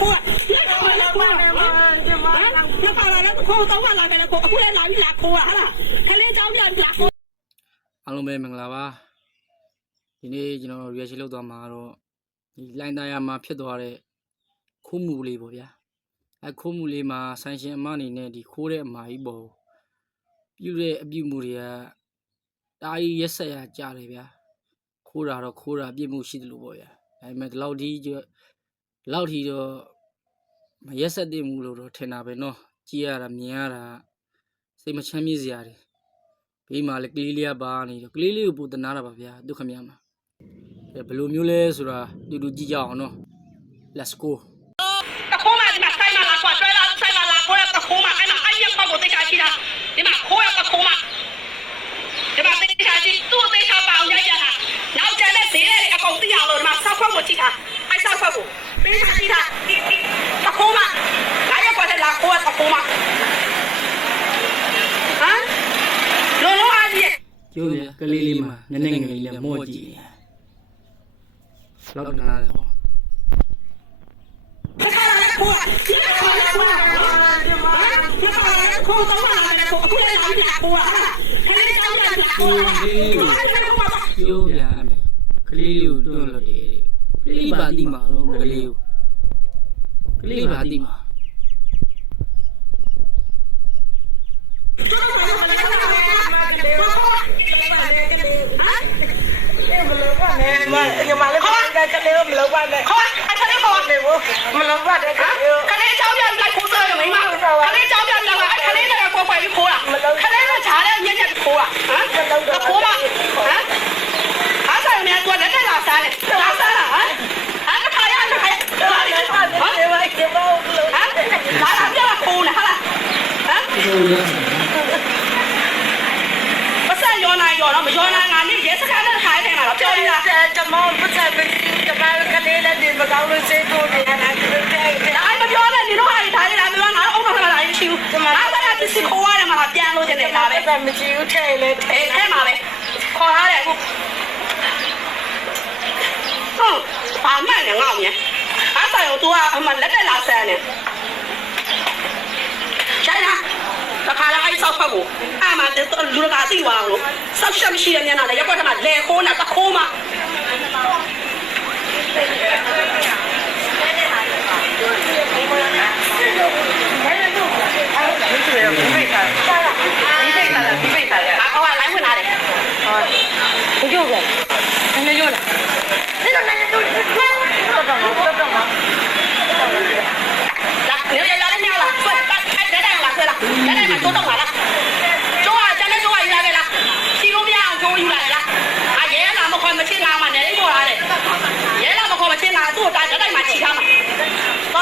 ခိုးလက်ခေါ်လာခိုးလက်ခေါ်လာခိုးတော့လာတယ်ကိုအခုလည်းလာပြီးလာခိုးတာဟာလားခလေးเจ้าပြန်လာခိုးအားလုံးပဲမင်္ဂလာပါဒီနေ့ကျွန်တော်ရွေးချယ်လုပ်သွားမှာတော့ဒီလိုင်းသားရမှာဖြစ်သွားတဲ့ခိုးမှုလေးပေါ့ဗျာခိုးမှုလေးမှာဆိုင်ရှင်အမအနေနဲ့ဒီခိုးတဲ့အမာကြီးပေါ့ပြုတဲ့အပြုမှုတွေကတားကြီးရက်ဆက်ရကြတယ်ဗျာခိုးတာတော့ခိုးတာပြစ်မှုရှိတယ်လို့ပေါ့ဗျာဒါပေမဲ့ဒီလောက်ထိတော့မရက်ဆက်တဲ့မှုလို့တော့ထင်တာပဲเนาะကြည့်ရတာမြင်ရတာစိတ်မချမ်းမြေ့စရာတွေဘေးမှာလည်းကလေးလေးကပါနေတော့ကလေးလေးကိုပူတနာတာပါဗျာဒုက္ခမြမှာဘယ်လိုမျိုးလဲဆိုတာတူကြည့်ကြအောင်เนาะ let's go တခိုးမဒီမှာဆိုင်မလာဆွာဆွဲလာဆိုင်မလာခိုးရတခိုးမအဲ့မှာအရက်ပေါက်ကိုတိတ်ချရှိတာဒီမှာခိုးရတခိုးမဒီမှာတိတ်ချရှိသူ့တိတ်ချပါအောင်ရိုက်ရတာနောက်ကျတဲ့ဈေးတွေအကုန်သိအောင်လို့ဒီမှာဆောက်ခွက်ကိုကြည့်တာအဲ့ဆောက်ခွက်ကိုတိတ်ချရှိတာတခိုးမလာရက်ကွက်လာခိုးရတခိုးမဟမ်လုံးအားကြီးကျိုးကလေးလေးမှာနည်းနည်းငယ်လေးလည်းမော့ကြည့်နေလောက်နားတယ်ပေါ့ခိုးတော့လာတယ်ကိုအခုလည်းလာပြီးခိုးတာခလေးเจ้าပြန်လာခိုးတာကျိုးဗျာကလေးလေးကိုတွန်းလို့တယ်ကလေးပါတိမှာတော့ကလေးပါတိမှာ你妈的，这个没有办的，好，还差点好，没有办的，看你照片来哭死了没嘛？看你照片来了，看你那个乖乖的哭了，看你那查的年年哭了，啊，那哭嘛，啊，还是有年多的在拉山的，拉山了啊，啊，那看呀，那看，啊，拉山别了哭呢，好了，啊。要那要了，没要那俺你也是看那孩子嘛，了，教育啊。这猫不才不行，这把个那那地方搞了谁多的，那就是这个。那不教了，你都还他的，那没往哪欧巴他们来修，哪个那就是考完了嘛，他电路现在哪呗？咱们只有拆了，哎，拆嘛呗，考啥嘞？把慢点熬呢，俺啥有多啊？他妈那个拉山呢？啥呀？他看了还少块不？俺们这路那地方路，少什么些年了，要不他妈来货呢？他货嘛？不就是，现在就是，那个，来，你要来了了，快，来，来了，对了，来嘛，都动完了，中啊，咱们中啊又来了，西路边中又来了，啊，爷爷那么快没去拿嘛，那里过来的，爷爷那么快没去拿，都咱这里嘛其他嘛，走，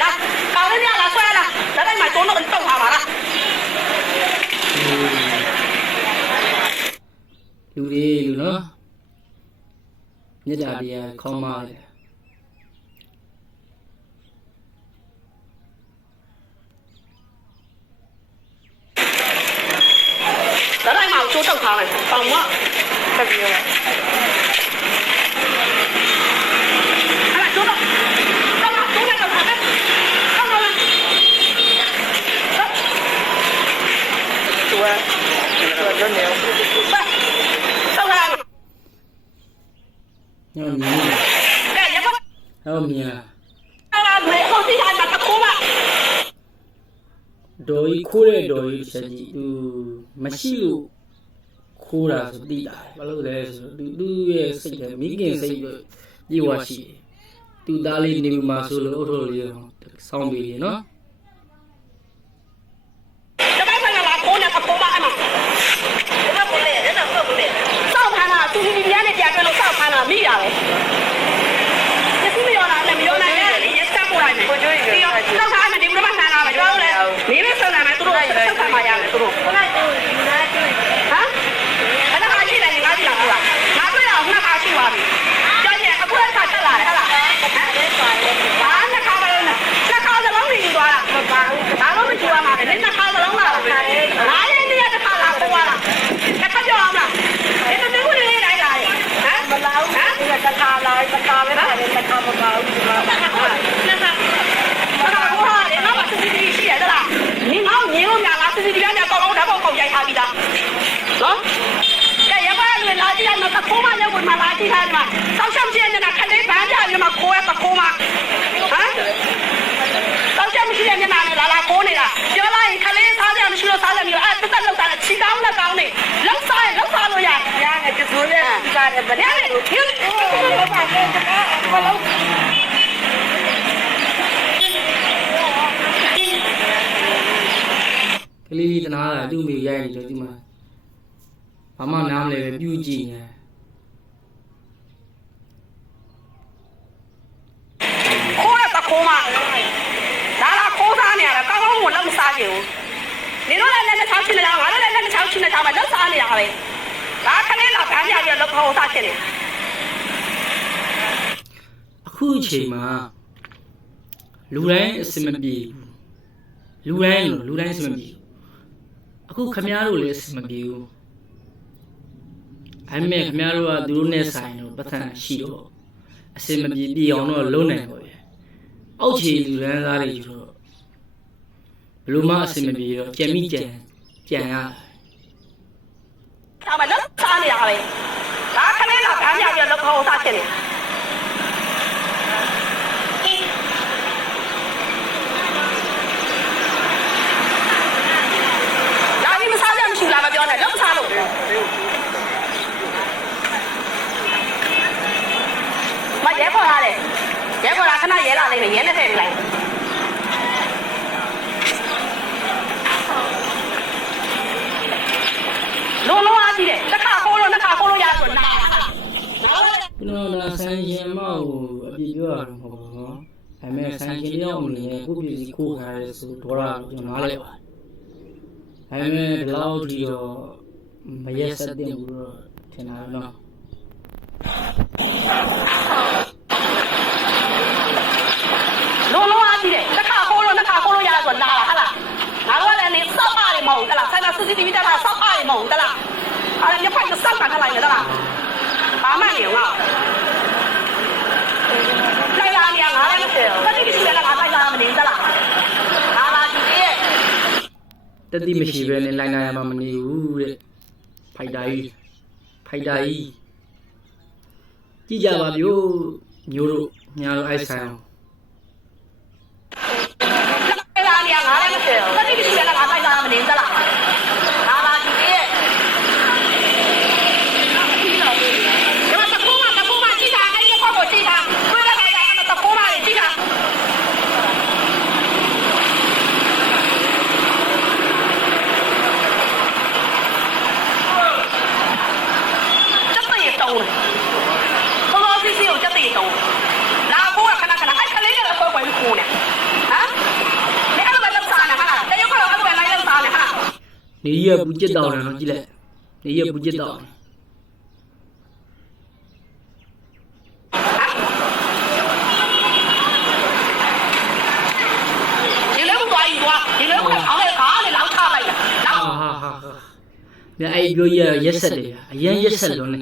来，搞了了，出来了，这里嘛中那个动好了。လူတွေနော်မြစ်တာတွေကခေါင်းမာတယ်这来嘛就正常了，帮我，这边了。来，走吧，走吧，走吧，走吧，走吧，走。这牛。快，走开。ညောင်းမြင်哎，也不。ဟုတ်မြင်啊，没好地方把它哭嘛。ဒေါ်ကြီးခိုးတဲ့ဒေါ်ကြီးချက်ကြီးသူမရှိလို့ခိုးတာဆိုသိတာဘာလို့လဲဆိုသူရဲ့စိတ်ကမိခင်စိတ်ပြေဝရှိတယ်သူသားလေးနေမှာဆိုလို့အုတ်ထုတ်လေးဆောင်းပြီးနော်这边那个老姑娘她哭嘛嘛。那不累，那不累。上盘了，就是你连的点着了上盘了，没呀嘞。你是没有了，那没有了，也三过来没？对呀，上盘嘛，你不是嘛三了嘛，就来，你们上来嘛，都上盘嘛呀，都。啊？那他去了，你哪去了？哪去了？那他去了。小姐，他过来他吃了，好了。啊，那卡了呢？那卡子扔里多了，那我们去了嘛？那卡子扔了，哪人家这卡拉过了？那卡掉了，那个没有人来了，啊？不老，那个卡来，卡没来，卡不高，那个。ပြီးသားနော်ကဲရပါလူလာကြည့်လိုက်တော့ခိုးမရောက်ဝင်မှာလာကြည့်ထားတယ်မှာစောက်ရှောက်ချင်းနေတာခလေးဗန်းကြပြီးမှခိုးရတခိုးမဟမ်စောက်ရှောက်မရှိတဲ့မျက်နှာနဲ့လာခိုးနေတာပြောလိုက်ရင်ခလေးစားကြမရှိလို့စားကြမျိုးအဲ့တက်လောက်တာချီကောင်းလက်ကောင်းနေလောက်စားရင်လောက်စားလို့ရတယ်ကျစိုးရစားတယ်ဗနဲ့လို့ခင်းဘာလို့ကလေးတနာတာသူ့မိရိုက်နေတယ်ဒီမှာဘာမှနားမလဲပဲပြူကြည့်နေခိုးရတခိုးမဒါလာခိုးစားနေရတာကောင်းကောင်းကိုလောက်မစားကြဘူးနေတော့လည်းလက်ချောင်းချင်နေတာငါတို့လည်းလက်ချောင်းချင်နေတာမှလောက်စားနေတာပဲဒါခလေးလာဗန်းကြပြီးလောက်ခေါ်စားချင်နေအခုအချိန်မှာလူတိုင်းအစမပြေလူတိုင်းအစမပြေအခုခမည်းတော်လည်းအစမပြေဘူးအဲ့မဲ့ခမည်းတော်ကသူတို့နဲ့ဆိုင်တော့ပတ်သက်ရှိတော့အစမပြေပြေအောင်တော့လုံးနိုင်ပါပဲအောက်ခြေလူရန်သားတွေကျတော့ဘလို့မှအစမပြေတော့ကြံမိကြံရဒါမှလောက်စားနေတာပဲဒါခလေးလာဗန်းကြပြီးလောက်ခေါ်စားချင်နေမရှိလာမပြောနဲ့လောက်စားလို့မရဲခေါ်လာတယ်ရဲခေါ်လာခဏရဲလာလိမ့်မယ်ရဲနဲ့ထည့်ပြလိုက်လုံးအားကြည့်တယ်တစ်ခါခိုးလို့နှစ်ခါခိုးလို့ရဆိုနာကျွန်တော်လာဆိုင်ရင်မကိုအပြည့်ပြောရမှာမဟုတ်ဘူးနော်ဒါပေမဲ့ဆိုင်ရင်တယောက်အနေနဲ့ကိုပြည်စီခိုးထားရဲဆိုဒေါ်လာကျွန်တော်နားလဲပါဒါပေမဲ့ဒီလောက်ဒီတော့မရက်စက်တင်ဘူးတော့ထင်တာနော်လုံးအားကြည့်တယ်တစ်ခါခိုးလို့နှစ်ခါခိုးလို့ရဆိုနာလားဟာလားငါတို့ကလည်းနေစောက်ပါတယ်မဟုတ်ဘူးတလားဆိုင်မှာ CCTV တက်တာစောက်ပါတယ်မဟုတ်ဘူးတလားအဲ့ညဖိုက်စောက်တာထလိုက်ရတလားဘာမှနေငါလိုက်လာနေငါလည်းမသိဘူးတတိရှိရတာငါလိုက်လာမနေတလားငါလာကြည့်ရဲ့တတိမရှိပဲနဲ့လိုက်နိုင်ရမှာမနေဘူးတဲ့ဖိုက်တာကြီးကြည့်ကြပါဗျို့မျိုးတို့ညာတို့အိုက်ဆိုင်အောင်လိုက်လာနေငါလည်းမသိဘူးတတိရှိရတာငါလိုက်လာမနေတလားငါလာကြည့်ရဲ့ဒီမှာတကူမကြည့်တာအဲ့ဒီခေါက်ကိုကြည့်တာတွေ့ရတာတကူမကြည့်တာဘလောစီစီကိုတက်တဲ့တုံးလာဖို့ခဏအဲ့ကလေးကလည်းဆွဲဝင်ခိုးနေဟမ်ဒီအဲ့လိုပဲလောက်စားနေဟာတရုတ်ကတော့အဲ့လိုပဲလိုက်လောက်စားနေဟာနေရပူကျစ်တောင်းတယ်နော်ကြည့်လိုက်နေရပူကျစ်တောင်းဒီလိုကွာဒီလိုအောင်လေကားလေလောက်ထားလိုက်တာလောက်ဟာမြအဲ့ပြောရက်ဆက်တယ်အရင်ရက်ဆက်လုံးနေ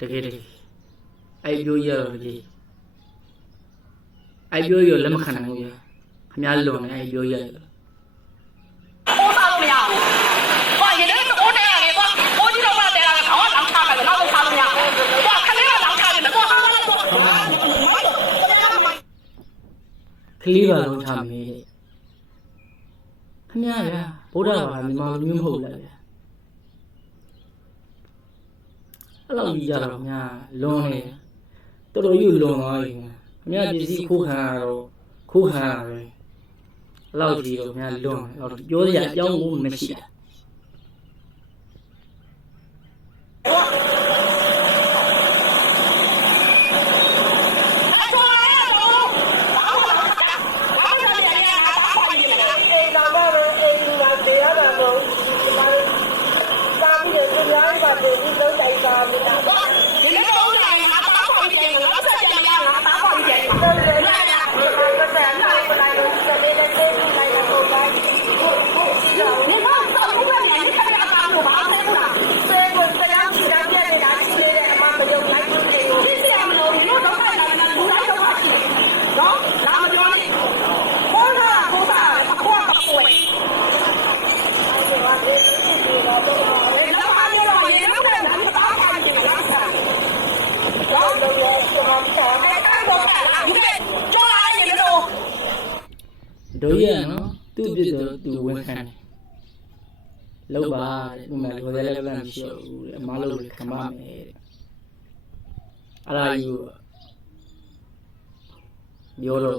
တကယ်အဲ့ပြောရတော့လေအဲ့ပြောရလက်မခံနိုင်ဘူးခင်ဗျားလုံနေအဲ့ပြောရဟိုစားလို့မရဘူးကွာရေလည်းဟိုတယ်ရတယ်ကွာဟိုဒီတော့မှတယ်ရတယ်ခေါင်းလောက်ထားလိုက်တော့လောက်စားလို့မရဘူးကွာခလေးကလောက်ထားတယ်ကွာကလေးပါလုံးထားမယ်ခင်ဗျားဗျာဗုဒ္ဓဘာသာမြန်မာလူမျိုးမဟုတ်လားဗျာအဲ့လိုကြီးကြတော့များလွန်နေတော်တော်ကြီးလွန်သွားပြီခင်ဗျားပစ္စည်းခိုးခံရတော့ခိုးခံရတယ်အဲ့လိုကြီးတော့များလွန်ပြောစရာအကြောင်းကိုမရှိတာ你看。တို့ရနော်သူ့ပြစ်တော့သူဝန်ခံတယ်လောက်ပါတဲ့ဒီမှာလိုတယ်လည်းမရှိဘူးတဲ့အမားလို့လေခမမယ်တဲ့အဲ့ဒါယူပြောတော့